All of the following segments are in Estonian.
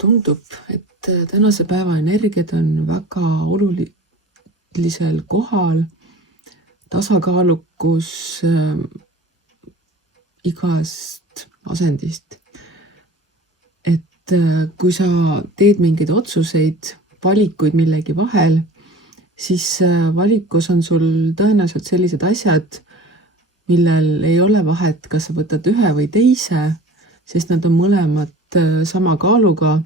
Tundub, et tänase päeva energiad on väga olulisel kohal, tasakaalukus igast asendist. Et kui sa teed mingeid otsuseid, valikuid millegi vahel, siis valikus on sul tõenäoliselt sellised asjad, millel ei ole vahet, kas sa võtad ühe või teise, sest nad on mõlemad sama kaaluga,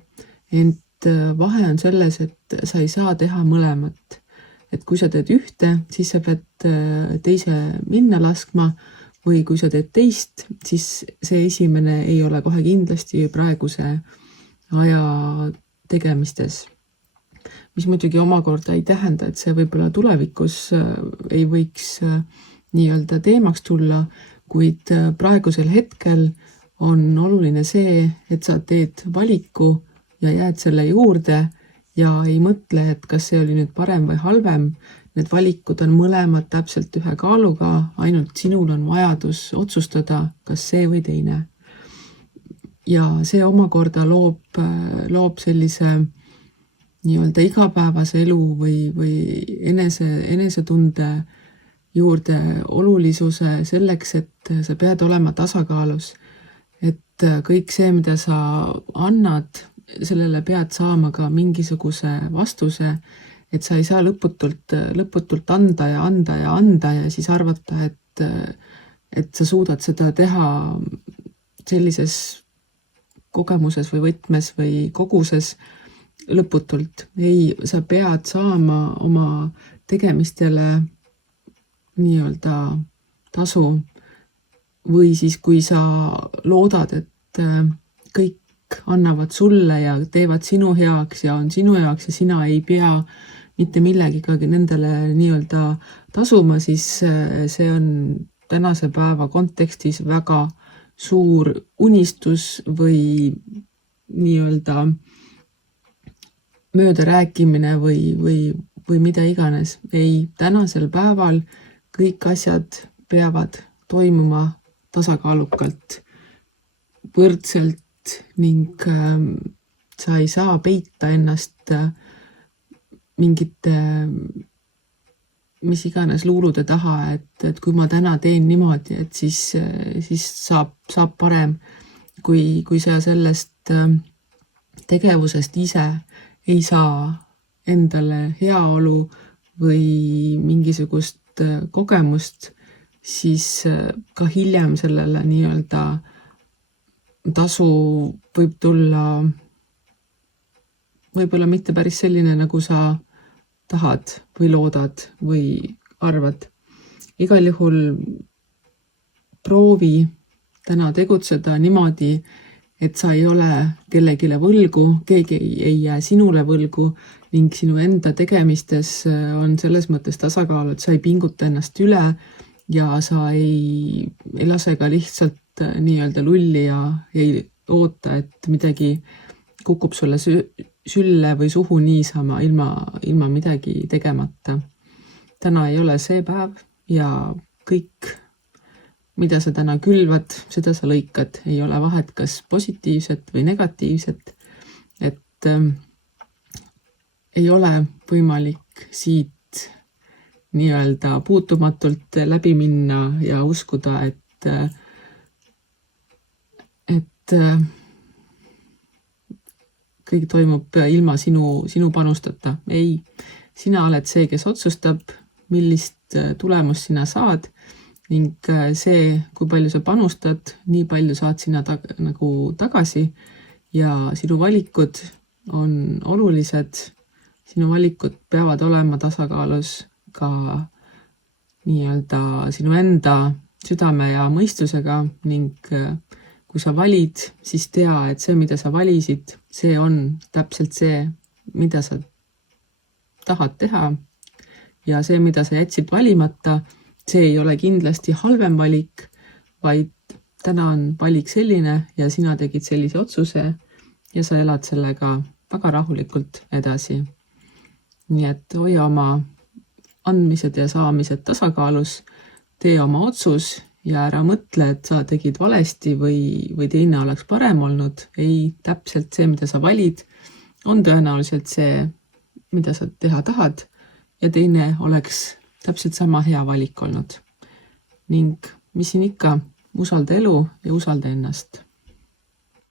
ent vahe on selles, et sa ei saa teha mõlemat. Et kui sa teed ühte, siis sa pead teise minna laskma, või kui sa teed teist, siis see esimene ei ole kohe kindlasti praeguse aja tegemistes. Mis muidugi omakorda ei tähenda, et see võib-olla tulevikus ei võiks nii-öelda teemaks tulla, kuid praegusel hetkel on oluline see, et sa teed valiku ja jääd selle juurde ja ei mõtle, et kas see oli nüüd parem või halvem. Need valikud on mõlemad täpselt ühe kaaluga, ainult sinul on vajadus otsustada, kas see või teine. Ja see omakorda loob sellise nii-öelda igapäevase elu või enesetunde juurde olulisuse selleks, et sa pead olema tasakaalus. Et kõik see, mida sa annad, sellele pead saama ka mingisuguse vastuse, et sa ei saa lõputult anda ja siis arvata, et sa suudad seda teha sellises kogemuses või võtmes või koguses lõputult. Ei, sa pead saama oma tegemistele nii-öelda tasu või siis kui sa loodad, et kõik annavad sulle ja teevad sinu heaks ja on sinu heaks ja sina ei pea mitte millegagi nendele nii-öelda tasuma, siis see on tänase päeva kontekstis väga suur unistus või nii-öelda möödarääkimine või mida iganes. Ei, tänasel päeval kõik asjad peavad toimuma tasakaalukalt, võrdselt ning sa ei saa peita ennast mingite mis iganes luulude taha, et kui ma täna teen niimoodi, et siis saab parem, kui sa sellest tegevusest ise ei saa endale heaolu või mingisugust kogemust, siis ka hiljem sellele nii-öelda tasu võib tulla võib-olla mitte päris selline, nagu sa tahad või loodad või arvad. Igal juhul proovi täna tegutseda niimoodi, et sa ei ole kellegile võlgu, keegi ei jää sinule võlgu ning sinu enda tegemistes on selles mõttes tasakaal, et sa ei pinguta ennast üle ja sa ei lase ka lihtsalt nii-öelda lulli ja ei oota, et midagi kukub sulle sülle või suhu niisama ilma midagi tegemata. Täna ei ole see päev ja kõik, mida sa täna külvad, seda sa lõikad. Ei ole vahet, kas positiivset või negatiivset. Et ei ole võimalik siit nii-öelda puutumatult läbi minna ja uskuda, et kõik toimub ilma sinu panustata. Ei, sina oled see, kes otsustab, millist tulemust sina saad ning see, kui palju sa panustad, nii palju saad sina nagu tagasi ja sinu valikud on olulised. Sinu valikud peavad olema tasakaalus ka nii-öelda sinu enda südame ja mõistusega ning kui sa valid, siis tea, et see, mida sa valisid, see on täpselt see, mida sa tahad teha ja see, mida sa jätsid valimata, see ei ole kindlasti halvem valik, vaid täna on valik selline ja sina tegid sellise otsuse ja sa elad sellega väga rahulikult edasi. Nii et hoia oma andmised ja saamised tasakaalus, tee oma otsus ja ära mõtle, et sa tegid valesti või teine oleks parem olnud. Ei, täpselt see, mida sa valid, on tõenäoliselt see, mida sa teha tahad ja teine oleks täpselt sama hea valik olnud. Ning mis siin ikka, usalda elu ja usalda ennast.